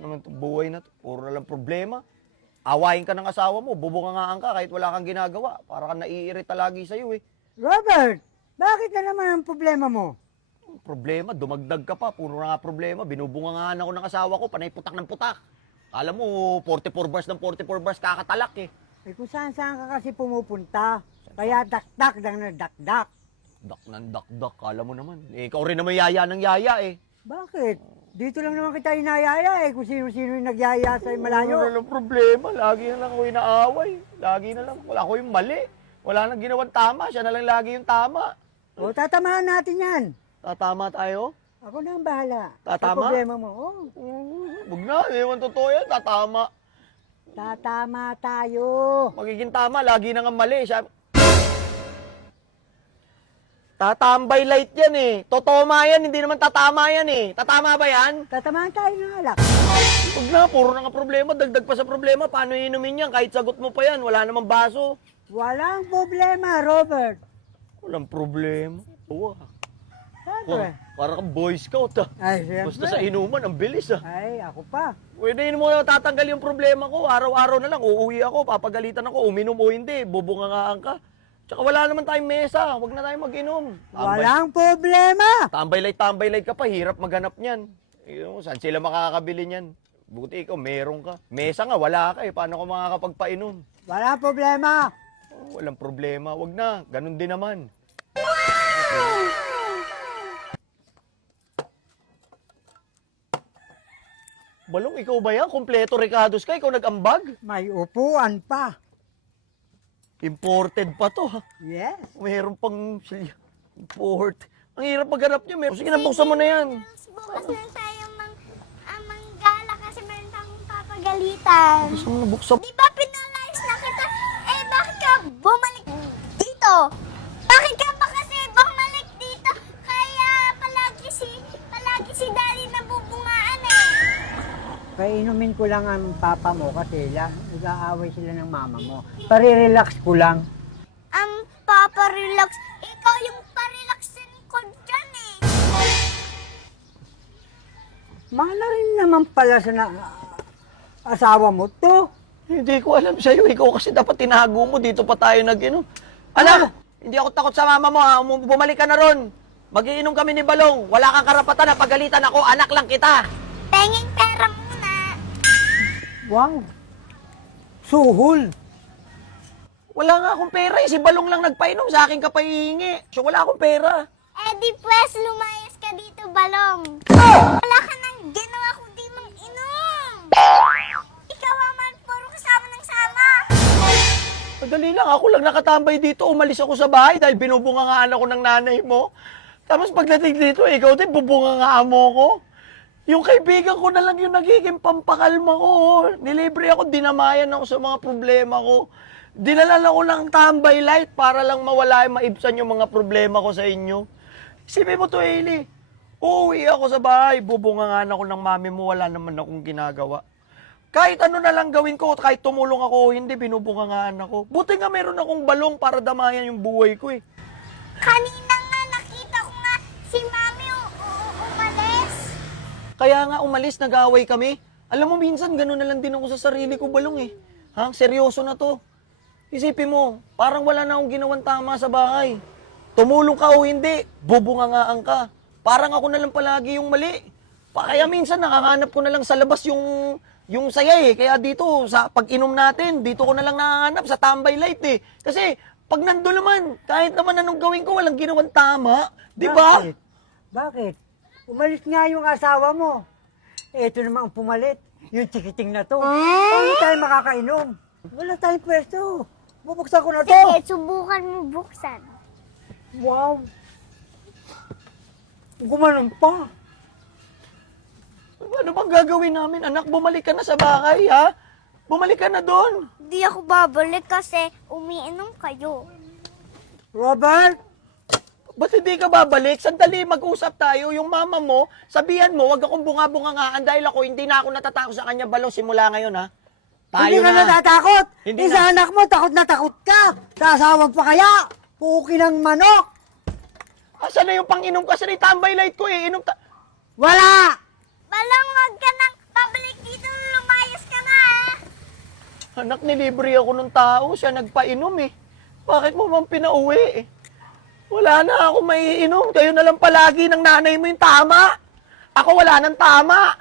naman itong buhay na to. Puro na lang problema. Awayin ka ng asawa mo, bubungangaan ka kahit wala kang ginagawa. Para kang naiirita lagi sa'yo eh. Robert, bakit na naman ang problema mo? Problema, dumagdag ka pa. Puro na nga problema. Binubungangaan ako ng asawa ko, panay putak ng putak. Alam mo, 44 bars ng 44 bars kakatalak eh. Eh kung saan-saan ka kasi pumupunta. Kaya dakdak ng dakdak. Dak ng dakdak, kala mo naman. Eh, ikaw rin naman yaya ng yaya eh. Bakit? Dito lang naman kita inayaya kung sino-sino yung nagyaya sa malayo. Wala lang problema. Lagi na lang ako inaaway. Lagi na lang. Wala ko yung mali. Wala nang ginawang tama. Siya na lang lagi yung tama. O, tatamahan natin yan. Tatama tayo? Ako na ang bahala. Tatama? Sa problema mo. Oh, Huwag na. Hindi naman totoo yan. Tatama. tatama tayo. Magiging tama. Lagi na nga mali. Siya... Tatambay light yan eh. Totoma yan. Hindi naman tatama yan eh. Tatama ba yan? Tatamahan tayo ng alak. Huwag na. Puro na nga problema. Dagdag pa sa problema. Paano inumin yan? Kahit sagot mo pa yan. Wala namang baso. Walang problema, Robert. Walang problema. Oo ah. Siyempre. Para kang Boy Scout ah. Ay, siyempre. Basta sa inuman, ang bilis ah. Ay, ako pa. Pwede mo na tatanggal yung problema ko. Araw-araw na lang, uuwi ako, papagalitan ako, uminom o hindi, bubungangaan ka. Tsaka wala naman tayong mesa, huwag na tayong mag-inom. Walang problema. Tambay light ka pa, hirap maghanap niyan. Saan sila makakabili niyan? Buti ikaw, meron ka. Mesa nga, wala ka eh. Paano ko makakapagpainom? Walang problema. Oh, walang problema, wag na. Ganun din naman. Balong, ikaw ba yan? Kompleto Ricardos ka? Ikaw nag-ambag? May upuan pa. Imported pa to ha. Yes. Meron pang import. Ang hirap maghanap niya. Meron. Sige, nabuksan mo na yan. Bukas na tayo manggala kasi meron tayong papagalitan. Gusto mo nabuksan? Di ba pinalayas na kita? Eh, bakit ka bumalik dito? Bakit ka ba kasi bumalik dito? Kaya palagi si Daddy nabubungaan eh. Painumin ko lang ang papa mo kasi nag-aaway sila ng mama mo. Pare-relax ko lang. Ang paparelax, ikaw yung parelaxin ko dyan eh. Mahal na rin naman pala sa asawa mo to. Hindi ko alam sa'yo. Ikaw kasi dapat tinago mo. Dito pa tayo nag-inom. Alam, hindi ako takot sa mama mo ha. Bumalik ka na ron. Mag-iinom kami ni Balong. Wala kang karapatan na pagalitan ako. Anak lang kita. Penging pera muna. Wow. Suhol. Wala nga akong pera eh. Si Balong lang nagpainom. Sa akin ka pa hihingi. So wala akong pera. Eh di pues, lumayas ka dito, Balong. Wala ka nang ginawa kundi mang inom. Ikaw man, puro kasama ng sama. Madali lang. Ako lang nakatambay dito. Umalis ako sa bahay dahil binubungangaan ako ng nanay mo. Tapos pagdating dito, ikaw din bubungangaan mo ko. Yung kaibigan ko na lang yung nagiging pampakalma ko. Nilibre ako, dinamayan ako sa mga problema ko. Dinala lang ako ng tambay light para lang mawala, maibsan yung mga problema ko sa inyo. Isipin mo to, Hailey. Uuwi ako sa bahay, bubungangaan ako ng mami mo, wala naman akong ginagawa. Kahit ano na lang gawin ko, kahit tumulong ako o hindi, binubungangaan ako. Buti nga meron akong balong para damayan yung buhay ko eh. Kanina nga, nakita ko nga si Mami umalis. Kaya nga umalis, nag-away kami. Alam mo, minsan gano'n na lang din ako sa sarili ko, Balong eh. Ha? Seryoso na to. Isipin mo, parang wala na akong ginawang tama sa bahay. Tumulong ka o hindi, bubungangaan ka. Parang ako na lang palagi yung mali. Kaya minsan nakahanap ko na lang sa labas yung saya eh. Kaya dito, sa pag-inom natin, dito ko na lang nakahanap sa tambay light eh. Kasi pag nando naman, kahit naman anong gawin ko, walang ginawang tama. Di ba? Bakit? Bakit? Umalis nga yung asawa mo. Eto naman ang pumalit. Yung tikiting na to. Paano tayo makakainom? Wala tayong pwesto. Bubuksan ko na to. Sige, subukan mo buksan. Wow. Gumanon pa. Ano bang gagawin namin, anak? Bumalik ka na sa bahay, ha? Bumalik ka na doon. Di ako babalik kasi umiinom kayo. Robert! Ba't hindi ka babalik? Sandali, mag-usap tayo. Yung mama mo, sabihan mo, wag akong bunga-bungangaan dahil ako hindi na ako natatakot sa kanya, Balong, simula ngayon, ha? Tayo Hindi ka na. natatakot. Hindi Sa na. anak mo, takot na takot ka. Sa asawa pa kaya. Puki ng manok. Asan na yung pang-inom kasi ni tambay light ko, eh. Wala! Balong, wag ka nang pabalik dito Anak, nilibre ako ng tao. Siya nagpainom eh. Bakit mo man pinauwi eh? Wala na ako maiinom. Kayo na lang palagi ng nanay mo yung tama. Ako wala nang tama.